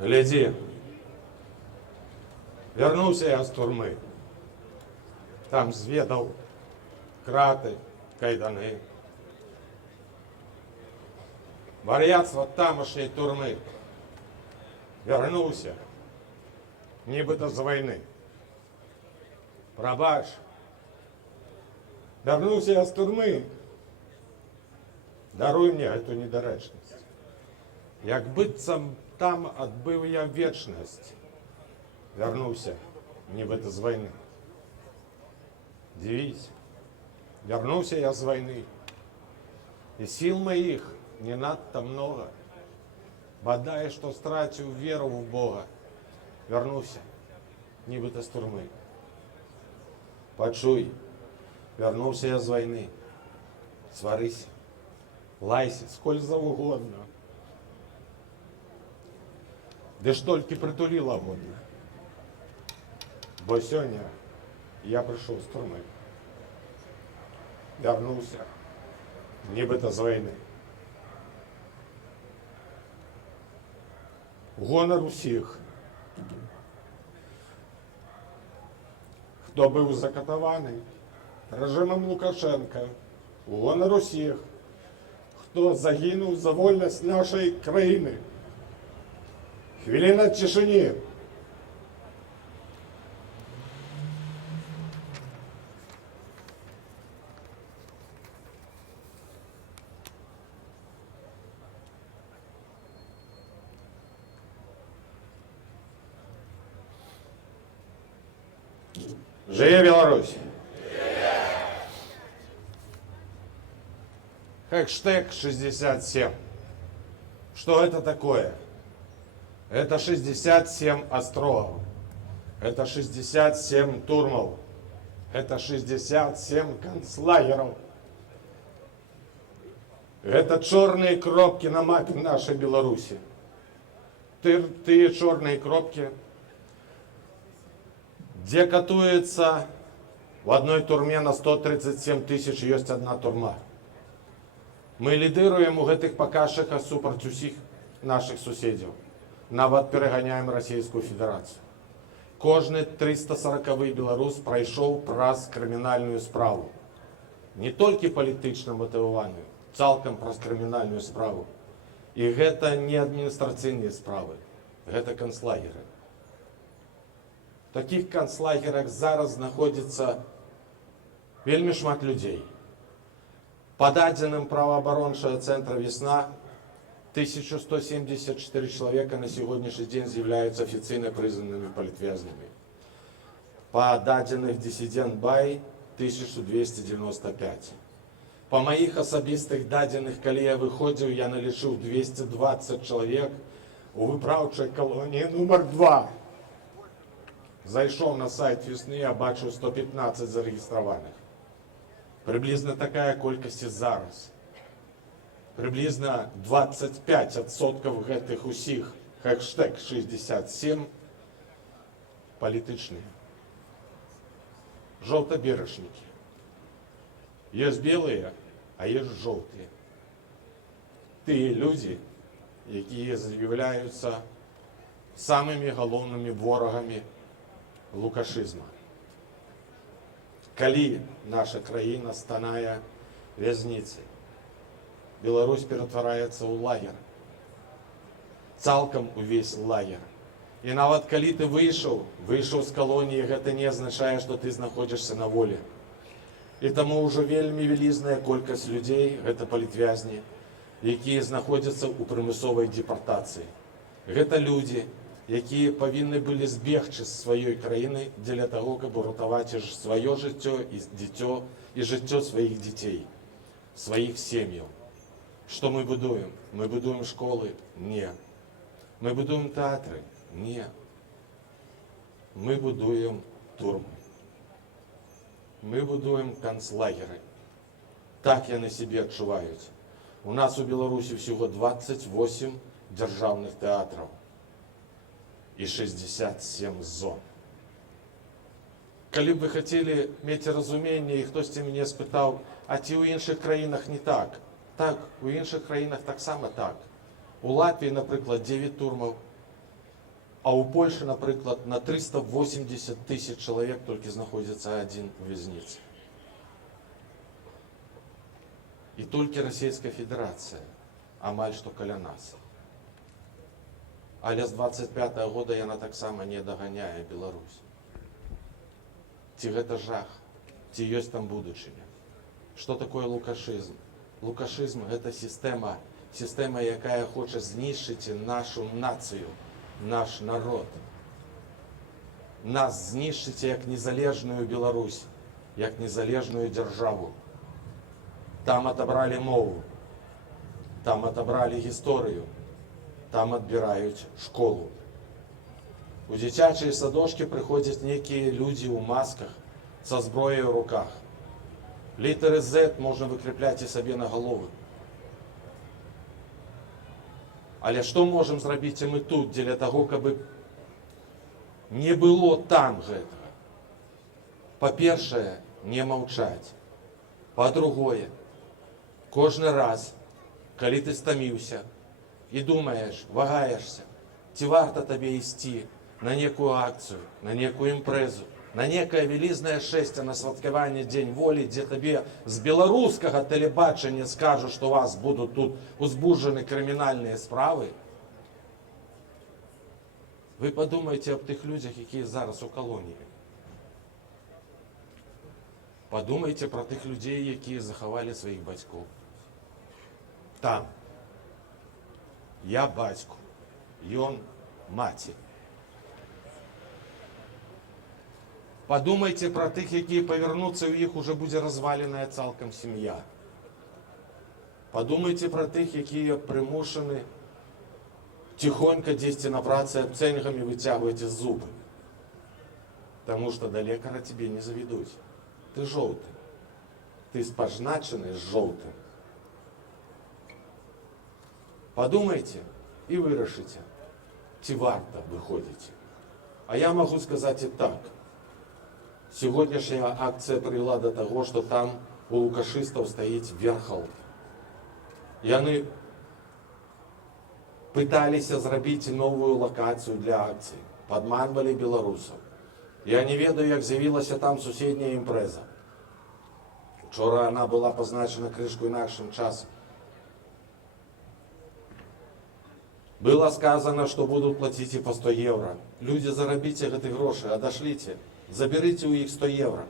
Гляди, вернувся я з турми. Там зведав крати, кайдани. Вар'ятство тамошньої турми. Вернувся, нібито з війни. Пробач, вернувся я з турми. Даруй мені эту недоречність. Як быццам там адбыў я вечнасць. Вернувся, нібито з війни. Дивись, вернувся я з війни. І сил моїх не надто много. Бодай, что стратил веру в Бога. Вернувся, нібито з турми. Почуй, вернувся я з війни. Сварися, лайся, сколь завгодно. Де ж тільки притуліла годно. Бо сьогодні я прийшов з турми. Вернувся, нібито з війни. Гонор усіх, хто був закатований режимом Лукашенка, гонор усіх, хто загинув за вольність нашої країни. Хвилина тишини. Живе Беларусь! Хэштег 67. Что это такое? Это 67 острогов. Это 67 турмов. Это 67 концлагеров. Это черные кропки на мапе нашей Беларуси. Ты черные кропки, где катуется в одной турме на 137 тысяч есть одна турма. Ми лідируємо у гэтых паказчыках супраць усіх наших суседзяў. Нават пераганяем Российскую Федерацию. Кожны 340-й беларус прайшоў праз крымінальную справу. Не толькі палітычна матываваную, цалкам праз крымінальную справу. І гэта не адміністрацыйныя справы, гэта канцлагеры. В таких канцлагерах зараз знаходзіцца вельмі шмат людзей. По дадзеным правоабарончага центра «Весна» 1174 человека на сегодняшний день являются официально признанными политвязними. По дадзеных диссидент Бай 1295. По моих особистых дадзеных, калі я выходзіў, я налічыў 220 человек у выпраўчай колонии номер 2. Зайшоў на сайт «Весны», я бачу 115 зарегистрованных. Приблизно такая колькасць і зараз. Приблизно 25% гэтых усіх хэштег 67 палітычныя. Жоўта-берашнікі. Есть белые, а есть жоўтыя. Тыя людзі, якія з'яўляюцца самымі галоўнымі ворагамі лукашызма. Калі наша краіна станае вязніцай, Беларусь ператвараецца ў лагер. Цалкам увесь лагер. І нават калі ты выйшаў з калоніі, гэта не азначае, што ты знаходзішся на волі. І таму ўжо вельмі вялізная колькасць людзей, гэта палітвязні, якія знаходзяцца ў прымусовай департацыі. Гэта людзі, якія павінны былі збегчы з сваёй краіны дзеля таго, каб уратаваць сваё жыццё і жыццё сваіх дзяцей, сваіх сем'яў. Што мы будуем? Мы будуем школы? Не. Мы будуем тэатры? Не. Мы будуем турмы. Мы будуем канцлагеры. Так яны себе адчуваюць. У нас у Беларусі всего 28 дзяржаўных тэатраў и 67 зон. Калі б вы хотели мець разуменне, і хтосьці мяне спытаў, а ці ў іншых краінах не так? Так, у іншых краінах таксама так. У Латвіі, напрыклад, 9 турмаў, А у Польши, наприклад, на 380 тысяч человек только знаходится один у в'язниці. І тільки Російська Федерація, амаль што каля нас. Але з 25-го года яна таксама не даганяе Беларусь. Ці гэта жах, ці ёсць там будучыня. Што такое лукашызм? Лукашызм – гэта сістэма, якая хоча знішчыць нашу нацыю, наш народ. Нас знішчыць як незалежную Беларусь, як незалежную дзяржаву. Там отобрали мову, там отобрали гісторыю, там адбіраюць школу. У дзіцячыя садочкі прыходзяць некія людзі ў масках са зброяй у руках. Літары Z можна выкрэпляць і сабе на галовы. Але што можам зрабіць і мы тут дзеля таго, каб не было там гэтага? Па-першае, не маўчаць. Па-другое, кожны раз, калі ты стаміўся і думаеш, вагаешся, ці варта табе ісці на некую акцыю, на некую імпрэзу, на некае вялізнае шэсце на святкаванне Дзень волі, дзе табе з беларускага тэлебачання скажуць, што у вас будуць тут узбуджаны крымінальныя справы, вы падумайце аб тых людзях, якія зараз у калоніі. Падумайце пра тых людзей, якія захавалі сваіх бацькоў. Там. Я бацьку, ён маці. Падумайце пра тых, якія павярнуцца, у іх уже будзе разваленая цалкам сям'я. Падумайце пра тых, якія прымушаны тихонька дзесьці на працы абцэнгамі выцягваць з зубы. Таму што да лекара цябе не заведуць. Ты жоўты. Ты спазначаны з жоўтым. Падумайце і вырашыце, ці варта выходзіць. А я магу сказаць і так. Сённяшняя акцыя прывяла да таго, што там у лукашыстаў стаіць верхал. Яны пыталіся зрабіць новую лакацыю для акцыі, падманвалі беларусаў. Я не ведаю, як з'явілася там суседняя імпрэза. Учора она была пазначана крышку інакшым часам. Было сказано, что будут платить и по 100 евро. Люди, зарабіце гэты грошы, адашліце, заберыце ў іх 100 евро.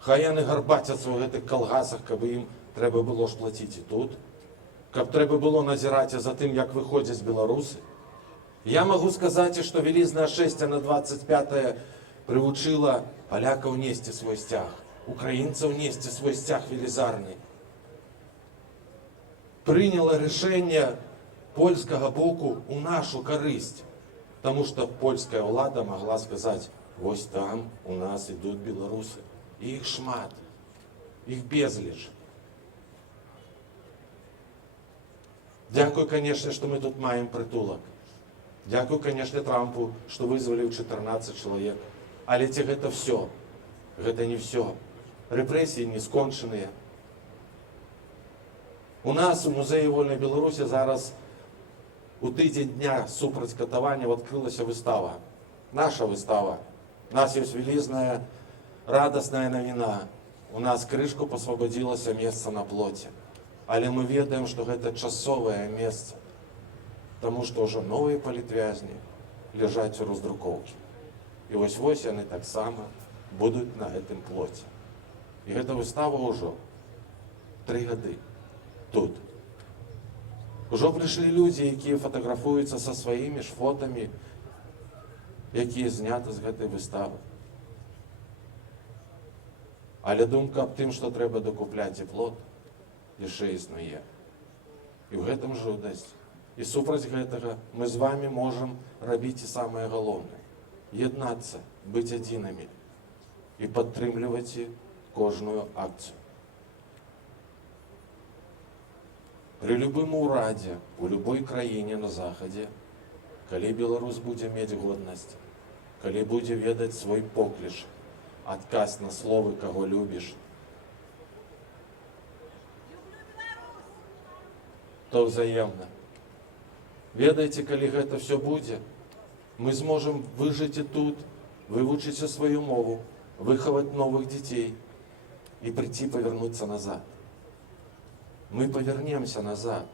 Хай яны гарбацяцца ў гэтых калгасах, каб ім трэба было ж плаціць і тут. Каб трэба было назіраць за тым, як выходзяць беларусы. Я магу сказаць, што вялізнае шэсце на 25-е прывучыла палякаў несці свой сцяг, украінцаў несці свой сцяг велізарны. Прыняла рашэнне польскага боку у нашу карысць, таму што польская ўлада магла сказаць, вось там у нас ідуць беларусы, і іх шмат, іх безліч. Дзякуй, канешне, што мы тут маем прытулак. Дзякуй, канешне, Трампу, што вызваліў 14 чалавек. Але ці гэта ўсё? Гэта не ўсё. Рэпрэсіі не скончаныя. У нас у музеі вольнай Беларусі зараз у тыдзень дня супраць катаванняў адкрылася выстава. Наша выстава. У нас ёсць вялізная радасная навіна. У нас крышку пасвабадзілася месца на плоце. Але мы ведаем, што гэта часовае месца. Таму што ўжо новыя палітвязні ляжаць у раздрукоўкі. І вось яны таксама будуць на гэтым плоце. І гэта выстава ўжо 3 гады тут. Ужо прыйшлі людзі, якія фатаграфуюцца са сваімі ж фотамі, якія зняты з гэтай выставы. Але думка аб тым, што трэба дакупляць і плот, яшчэ існуе. І ў гэтым жудасць. І супраць гэтага мы з вамі можам рабіць і самае галоўнае. Яднацца, быць адзінымі і падтрымліваць кожную акцыю. При любым урадзе, у любой краіне на захадзе, калі беларус будзе мець годнасць, калі будзе ведаць свой покліш, адказ на словы, каго любіш, то взаемна. Ведаеце, калі гэта все будзе, мы сможем выжить и тут, вивчити свою мову, виховати нових дітей і прийти повернуться назад. Мы повернемся назад.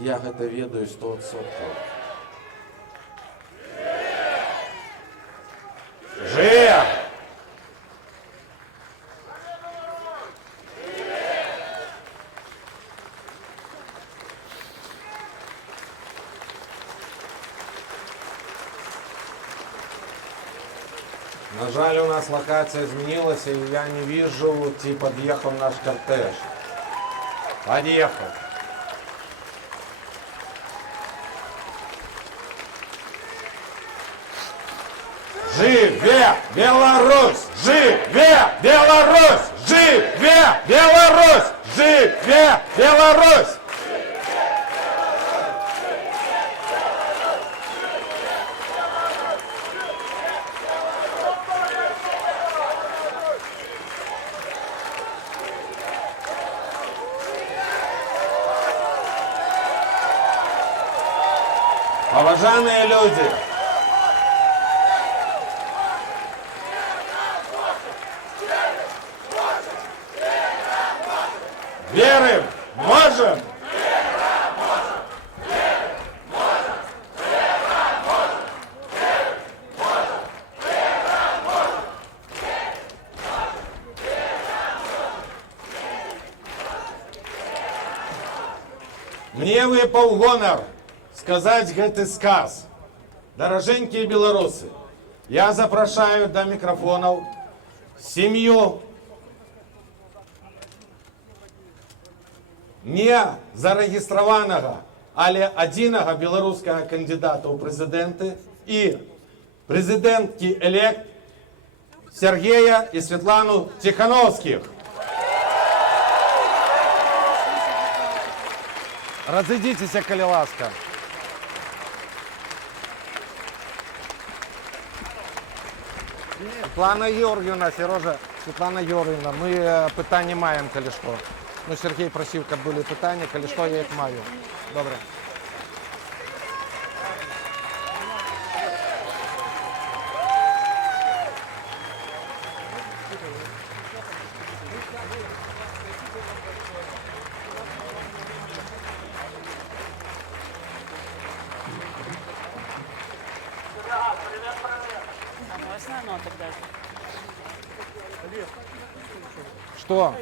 Я это ведаю 100%. Жив! На жаль, у нас локация изменилась, и я не вижу, подъехал наш кортеж. Подъехал. Живе Беларусь! Живе Беларусь! Живе Беларусь! Живе Беларусь! Уважаемые люди, верим, можем. Мне выпал гонор сказать гэты сказ. Дороженькие белорусы, я запрашаю до микрофонов семью не зарегистрованного, але адзінага беларускага кандидата ў прэзідэнты і прэзідэнткі-элект Сергея и Светлану Тихановских. Разойдитесь, коли ласка. Светлана Георгіївна, Сережа, Светлана Георгіївна, ми питання маємо, коли що. Ну, Сергій просив, щоб були питання, коли що, я їх маю. Добре. Что?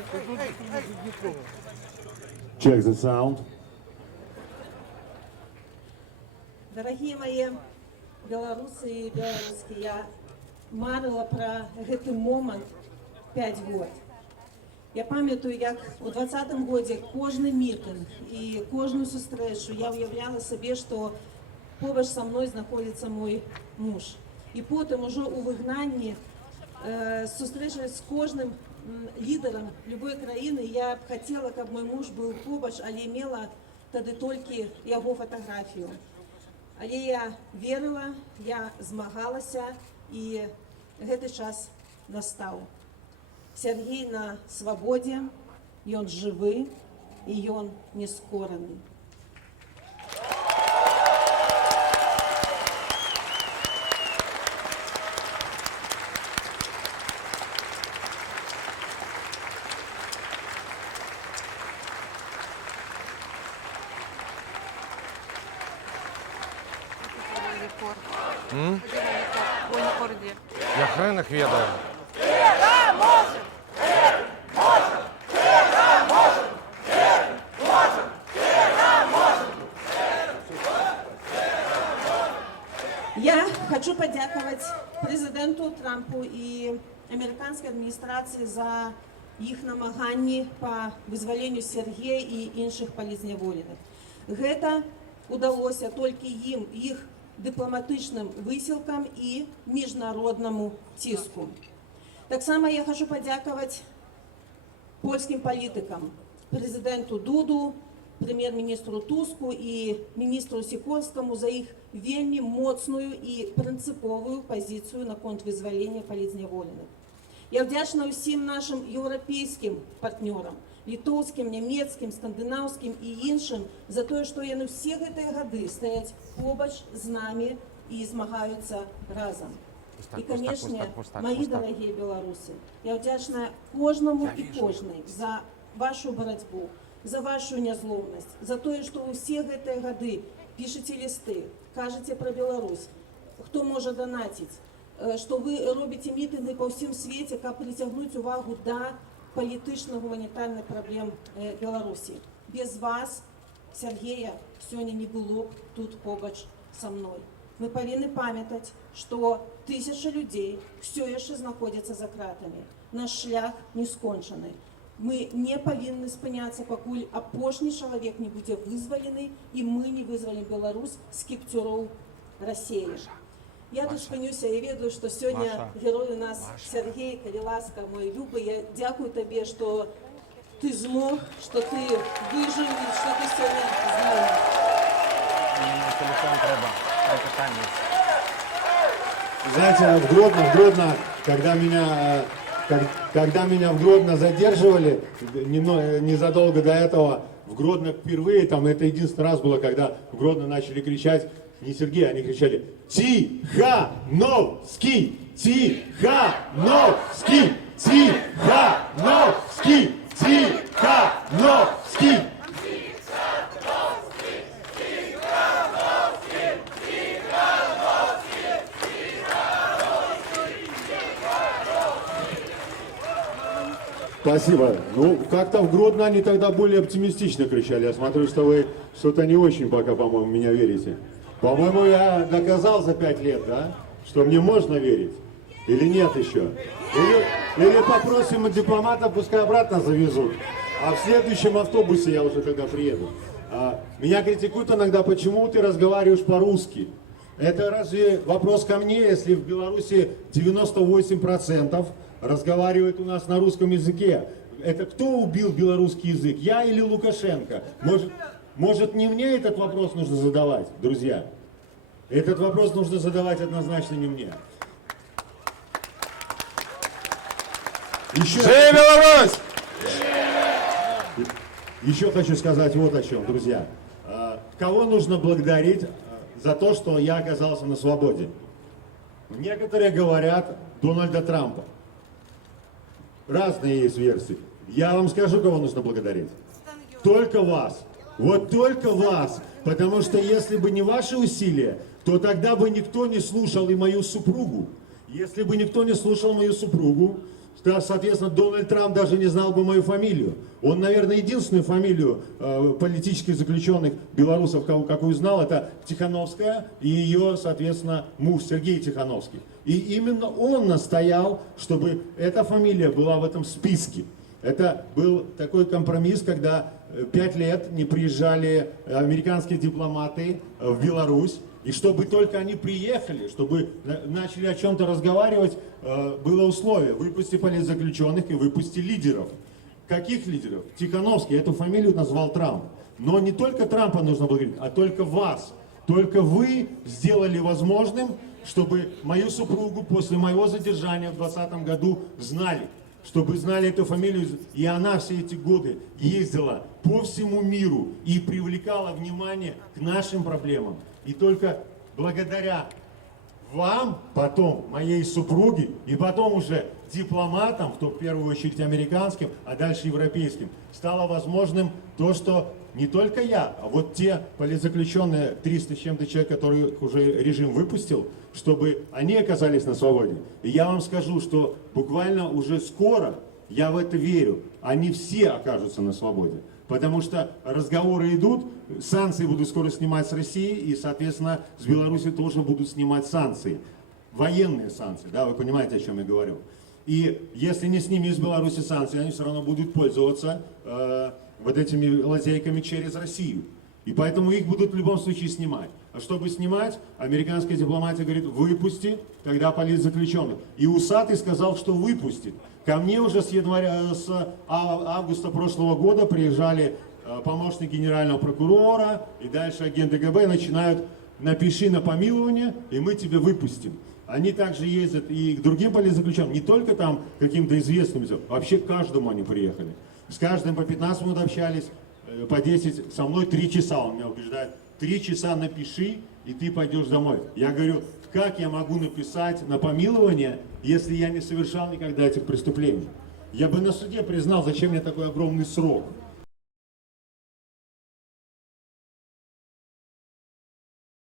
Check the sound. Дорогие мои белорусы и белорусские, я марила про гэты момент 5 год. Я памятаю, як у 20-м годзе кожны мітынг і кожную сустрэчу я уявляла сабе, што побач са мной знаходзіцца мой муж. І потым ужо у выгнанні сустрэча з кожным лідарам любой краіны, я б хацела, каб мой муж быў побач, але мела тады толькі яго фатаграфію. Але я верыла, я змагалася, і гэты час настаў. Сергей на свабодзе, ён жывы, і ён не скораны. Я хрен их ведаю. Я хочу подяковать президенту Трампу и американской администрации за их намаганні по вызволению Сергея и іншых палізняволеных. Гэта удалося толькі ім, іх дыпламатычным высілкам і міжнароднаму ціску. Таксама я хочу падзякаваць польскім палітыкам, прэзідэнту Дуду, прэм'ер-міністру Туску і міністру Сікорскаму за іх вельмі моцную і прынцыповую пазіцыю наконт вызвалення палізняволеных. Я вдячна ўсім нашым еўрапейскім партнёрам, літоўскім, нямецкім, скандынаўскім і іншым за тое, што яны ўсе гэтыя гады стаяць побач з намі і змагаються разом. І, пустак, звісно, пустак, мої пустак. дорогі білоруси, я вдячна кожному і кожній за вашу боротьбу, за вашу нязломність, за те, що у всі ці годи пишете листи, кажете про Білорусь, хто може донатити, що ви робите мітинги по всім світі, як притягнути увагу до політично-гуманітарних проблем Білорусі. Без вас, Сергія, сьогодні не було б тут побач со мною. Ми повинні пам'ятати, що тисячі людей все ще знаходяться за кратами. Наш шлях не скончений. Ми не повинні спинятися, поки опошній чоловік не буде визволений, і ми не визволимо Білорусь з кіптюров Росії. Я тут спинюся, я ведаю, що сьогодні герой у нас Сергій Кавіласка, мой любий. Я дякую тобі, що ти змог, що ти вижив, і що ти сьогодні з нами. Мені телефон треба. Питання. Знаете, в Гродно, когда меня в Гродно задерживали, незадолго до этого, в Гродно впервые, там это единственный раз было, когда в Гродно начали кричать, не Сергей, они кричали «Тихановский! Тихановский! Тихановский! Тихановский!» Спасибо. Ну, как-то в Гродно они тогда более оптимистично кричали. Я смотрю, что вы что-то не очень пока, по-моему, меня верите. По-моему, я доказал за 5 лет, да, что мне можно верить. Или нет еще? Или попросим дипломатов, пускай обратно завезут. А в следующем автобусе я уже тогда приеду. Меня критикуют иногда, почему ты разговариваешь по-русски. Это разве вопрос ко мне, если в Беларуси 98% разговаривает у нас на русском языке? Это кто убил белорусский язык? Я или Лукашенко? Может не мне этот вопрос нужно задавать, друзья? Этот вопрос нужно задавать однозначно не мне. Жей Беларусь! Еще хочу сказать вот о чем, друзья. Кого нужно благодарить за то, что я оказался на свободе? Некоторые говорят Дональда Трампа. Разные есть версии. Я вам скажу, кого нужно благодарить. Только вас. Вот только вас. Потому что если бы не ваши усилия, то тогда бы никто не слушал и мою супругу. Если бы никто не слушал мою супругу, то, соответственно, Дональд Трамп даже не знал бы мою фамилию. Он, наверное, единственную фамилию политических заключенных белорусов, какую знал, это Тихановская и ее, соответственно, муж Сергей Тихановский. И именно он настоял, чтобы эта фамилия была в этом списке. Это был такой компромисс, когда 5 лет не приезжали американские дипломаты в Беларусь. И чтобы только они приехали, чтобы начали о чем-то разговаривать, было условие: выпусти политзаключенных и выпусти лидеров. Каких лидеров? Тихановский, эту фамилию назвал Трамп. Но не только Трампа нужно было говорить, а только вас. Только вы сделали возможным, чтобы мою супругу после моего задержания в 2020 году знали. Чтобы знали эту фамилию, и она все эти годы ездила по всему миру и привлекала внимание к нашим проблемам. И только благодаря вам, потом моей супруге, и потом уже дипломатам, в первую очередь американским, а дальше европейским, стало возможным то, что не только я, а вот те политзаключенные, 300 с чем-то человек, которые уже режим выпустил, чтобы они оказались на свободе. И я вам скажу, что буквально уже скоро, я в это верю, они все окажутся на свободе. Потому что разговоры идут, санкции будут скоро снимать с России, и, соответственно, с Беларуси тоже будут снимать санкции. Военные санкции, да, вы понимаете, о чем я говорю. И если не снимем из Беларуси санкции, они все равно будут пользоваться вот этими лазейками через Россию. И поэтому их будут в любом случае снимать. А чтобы снимать, американская дипломатия говорит: выпусти тогда политзаключенных. И усатый сказал, что выпустит. Ко мне уже с августа прошлого года приезжали помощник генерального прокурора и дальше агенты ГБ начинают: напиши на помилование, и мы тебя выпустим. Они также ездят и к другим политзаключенным, не только там каким-то известным, вообще к каждому они приехали. С каждым по 15 минут общались, по 10, со мной 3 часа, он меня убеждает, 3 часа напиши, и ты пойдешь домой. Я говорю, как я могу написать на помилование, если я не совершал никогда этих преступлений? Я бы на суде признал, зачем мне такой огромный срок.